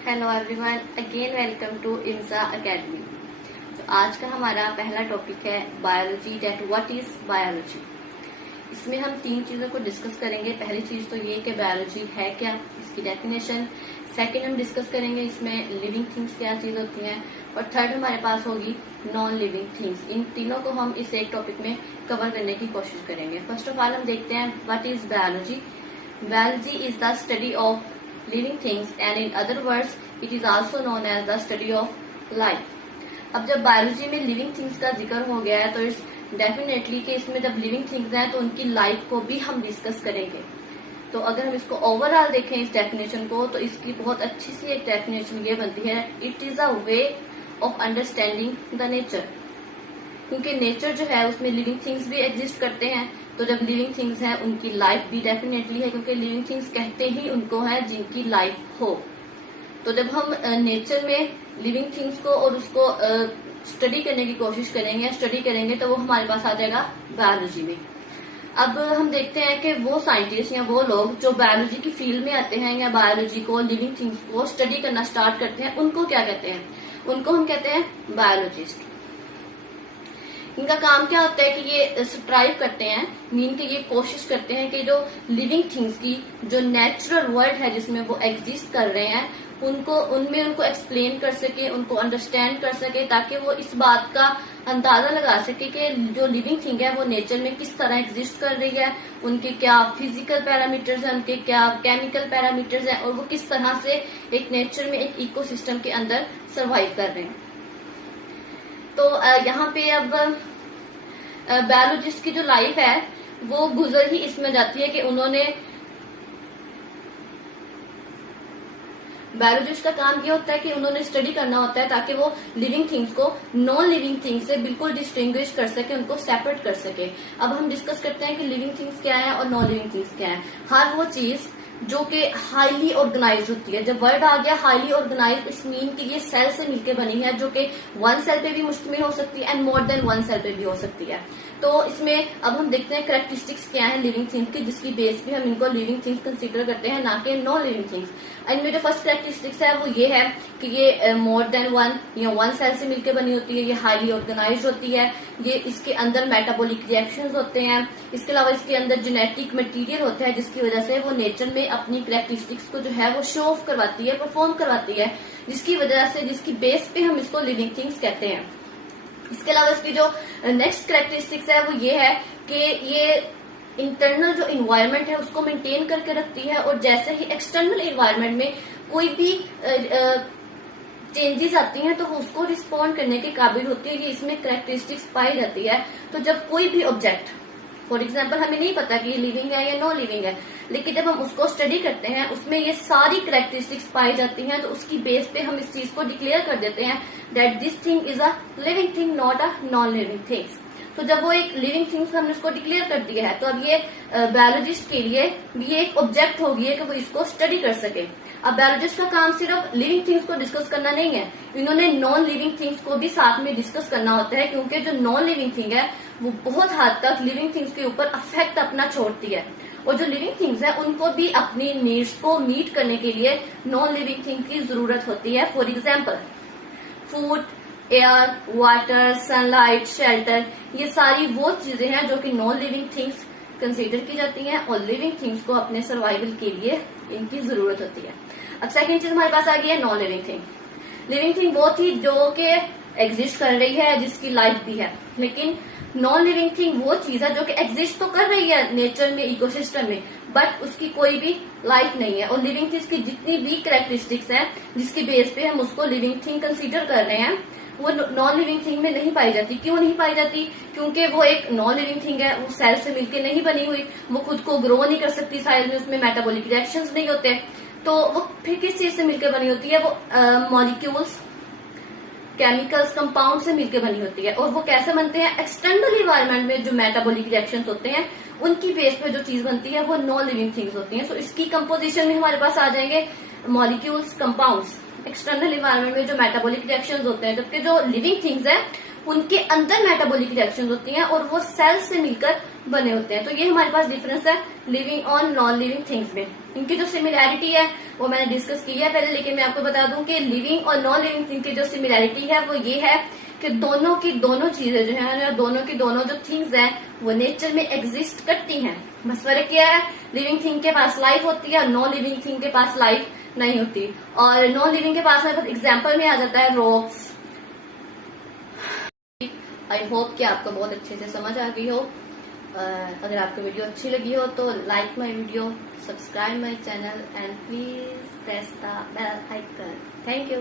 Hello everyone, again welcome to Insa academy. तो आज का हमारा पहला टॉपिक है biology. That what is biology. इसमें हम तीन चीजों को डिस्कस करेंगे। पहली चीज तो ये कि बायोलॉजी है क्या, इसकी डेफिनेशन। सेकंड हम डिस्कस करेंगे इसमें लिविंग थिंग्स क्या चीज होती हैं, और थर्ड हमारे पास होगी नॉन लिविंग थिंग्स। इन तीनों को हम इस एक टॉपिक में कवर करने की कोशिश करेंगे। फर्स्ट ऑफ ऑल हम देखते हैं what is biology. Biology is the study of living things and in other words it is also known as the study of life. अब जब बायोलॉजी में लिविंग थिंग्स का जिक्र हो गया है तो इस डेफिनेटली कि इसमें जब लिविंग थिंग्स हैं तो उनकी लाइफ को भी हम डिस्कस करेंगे। तो अगर हम इसको ओवरऑल देखें इस डेफिनेशन को, तो इसकी बहुत अच्छी सी एक डेफिनेशन ये बनती है, it is a way of understanding the nature. क्योंकि नेचर जो है उसमें लिविंग थिंग्स भी एग्जिस्ट करते हैं, तो जब लिविंग थिंग्स हैं उनकी लाइफ भी डेफिनेटली है, क्योंकि लिविंग थिंग्स कहते ही उनको है जिनकी लाइफ हो। तो जब हम नेचर में लिविंग थिंग्स को और उसको स्टडी करने की कोशिश करेंगे, स्टडी करेंगे, तो वो हमारे पास आ जाएगा बायोलॉजी में। अब हम देखते हैं कि वो साइंटिस्ट या वो लोग जो बायोलॉजी की फील्ड में आते हैं या बायोलॉजी को, लिविंग थिंग्स को स्टडी करना स्टार्ट करते हैं, उनको क्या कहते हैं? उनको हम कहते हैं बायोलॉजिस्ट। इनका काम क्या होता है कि ये स्ट्राइव करते हैं, मीन के ये कोशिश करते हैं कि जो लिविंग थिंग्स की जो नेचुरल वर्ल्ड है जिसमें वो एग्जिस्ट कर रहे हैं उनमें उनको एक्सप्लेन कर सके, उनको अंडरस्टैंड कर सके, ताकि वो इस बात का अंदाजा लगा सके कि जो लिविंग थिंग है वो नेचर में किस तरह एग्जिस्ट कर रही है, उनके क्या फिजिकल पैरामीटर्स हैं, उनके क्या केमिकल पैरामीटर्स हैं, और वो किस तरह से एक नेचर में एक इकोसिस्टम के अंदर सर्वाइव कर रहे हैं। तो यहाँ पे अब बायोलॉजिस्ट की जो लाइफ है वो गुजर ही इसमें जाती है कि उन्होंने, बायोलॉजिस्ट का काम ये होता है कि उन्होंने स्टडी करना होता है ताकि वो लिविंग थिंग्स को नॉन लिविंग थिंग्स से बिल्कुल डिस्टिंग्विश कर सके, उनको सेपरेट कर सके। अब हम डिस्कस करते हैं कि लिविंग थिंग्स क्या है और नॉन लिविंग थिंग्स क्या है। हर वो चीज जो कि हाईली ऑर्गेनाइज होती है, जब वर्ड आ गया हाईली ऑर्गेनाइज, इस मीन कि ये सेल से मिलकर बनी है, जो कि वन सेल पे भी मुश्तमिल हो सकती है and more than one cell पे भी हो सकती है। तो इसमें अब हम देखते हैं कैरेक्टरिस्टिक्स क्या है लिविंग थिंग्स की, जिसकी बेस पे हम इनको लिविंग थिंग्स कंसीडर करते हैं, ना कि नॉन लिविंग थिंग्स। इनमें जो फर्स्ट कैरेक्टरिस्टिक्स है वो ये है कि ये मोर देन वन या वन सेल से मिलकर बनी होती है, ये हाईली ऑर्गेनाइज होती है, ये इसके अंदर मेटाबॉलिक रिएक्शंस होते हैं, इसके अलावा इसके अंदर जेनेटिक मटेरियल होता है, जिसकी वजह से वो नेचर में अपनी कैरेक्टरिस्टिक्स को जो है वो शो ऑफ करवाती है, परफॉर्म करवाती है, जिसकी वजह से, जिसकी बेस पे हम इसको लिविंग थिंग्स कहते हैं। इसके अलावा इसकी जो नेक्स्ट कैरेक्टरिस्टिक्स है वो ये है कि ये इंटरनल जो इन्वायरमेंट है उसको मेंटेन करके रखती है, और जैसे ही एक्सटर्नल इन्वायरमेंट में कोई भी चेंजेस आती हैं तो वो उसको रिस्पॉन्ड करने के काबिल होती है, ये इसमें कैरेक्टरिस्टिक्स पाई जाती है। तो जब कोई भी ऑब्जेक्ट, फॉर एग्जाम्पल हमें नहीं पता कि ये लिविंग है या नॉन लिविंग है, लेकिन जब हम उसको स्टडी करते हैं उसमें ये सारी कैरेक्टरिस्टिक्स पाई जाती हैं, तो उसकी बेस पे हम इस चीज को डिक्लेयर कर देते हैं that this thing is a living thing, not a non living things. तो जब वो एक लिविंग थिंग्स हमने उसको डिक्लेयर कर दिया है, तो अब ये बायोलॉजिस्ट के लिए ये एक ऑब्जेक्ट हो गई है कि वो इसको स्टडी कर सके। अब बायोलॉजिस्ट का काम सिर्फ लिविंग थिंग्स को डिस्कस करना नहीं है, इन्होंने नॉन लिविंग थिंग्स को भी साथ में डिस्कस करना होता है, क्योंकि जो नॉन लिविंग थिंग है वो बहुत हद तक लिविंग थिंग्स के ऊपर अफेक्ट अपना छोड़ती है, और जो लिविंग थिंग्स है उनको भी अपनी नीड्स को मीट करने के लिए नॉन लिविंग थिंग की जरूरत होती है। For example food, air, water, sunlight, shelter, ये सारी वो चीजें हैं जो कि नॉन लिविंग थिंग्स कंसीडर की जाती हैं, और लिविंग थिंग्स को अपने सर्वाइवल के लिए इनकी जरूरत होती है। अब सेकेंड चीज हमारे पास आ गई है non living thing. Living thing वो थी जो कि एग्जिस्ट कर रही है, जिसकी लाइफ भी है, लेकिन नॉन लिविंग थिंग वो चीज है जो कि एग्जिस्ट तो कर रही है नेचर में, इकोसिस्टम में, बट उसकी कोई भी लाइफ नहीं है, और लिविंग थिंग्स की जितनी भी कैरेक्टरिस्टिक्स हैं जिसकी बेस पे हम उसको लिविंग थिंग कंसीडर कर रहे हैं, वो नॉन लिविंग थिंग में नहीं पाई जाती। क्यों नहीं पाई जाती? क्योंकि वो एक नॉन लिविंग थिंग है, वो सेल से मिलकर नहीं बनी हुई, वो खुद को ग्रो नहीं कर सकती, साइज में उसमें मेटाबॉलिक रिएक्शंस नहीं होते, तो वो फिर किस चीज से मिलकर बनी होती है? वो मॉलिक्यूल्स, केमिकल्स, कंपाउंड से मिलकर बनी होती है। और वो कैसे बनते हैं? एक्सटर्नल इन्वायरमेंट में जो मेटाबॉलिक रिएक्शंस होते हैं उनकी बेस पे जो चीज बनती है वो नॉन लिविंग थिंग्स होती हैं। सो इसकी कंपोजिशन में हमारे पास आ जाएंगे मॉलिक्यूल्स, कंपाउंड्स, एक्सटर्नल इन्वायरमेंट में जो मेटाबॉलिक रिएक्शंस होते हैं, जबकि जो लिविंग थिंग्स है उनके अंदर मेटाबॉलिक रिएक्शन होती हैं और वो सेल से मिलकर बने होते हैं। तो ये हमारे पास डिफरेंस है लिविंग और नॉन लिविंग थिंग्स में। इनकी जो सिमिलैरिटी है वो मैंने डिस्कस की है पहले, लेकिन मैं आपको बता दूं कि लिविंग और नॉन लिविंग थिंग की जो सिमिलैरिटी है वो ये है कि दोनों की दोनों चीजें जो है, दोनों की दोनों जो थिंग्स हैं वो नेचर में एग्जिस्ट करती हैं। बस फर्क क्या है, लिविंग थिंग के पास लाइफ होती है और नॉन लिविंग थिंग के पास लाइफ नहीं होती। और नॉन लिविंग के पास मेरे पास एग्जाम्पल में आ जाता है रॉक्स। आई होप कि आपको बहुत अच्छे से समझ आ गई हो। अगर आपको वीडियो अच्छी लगी हो तो like my video, subscribe my channel and please press the bell icon. Thank you.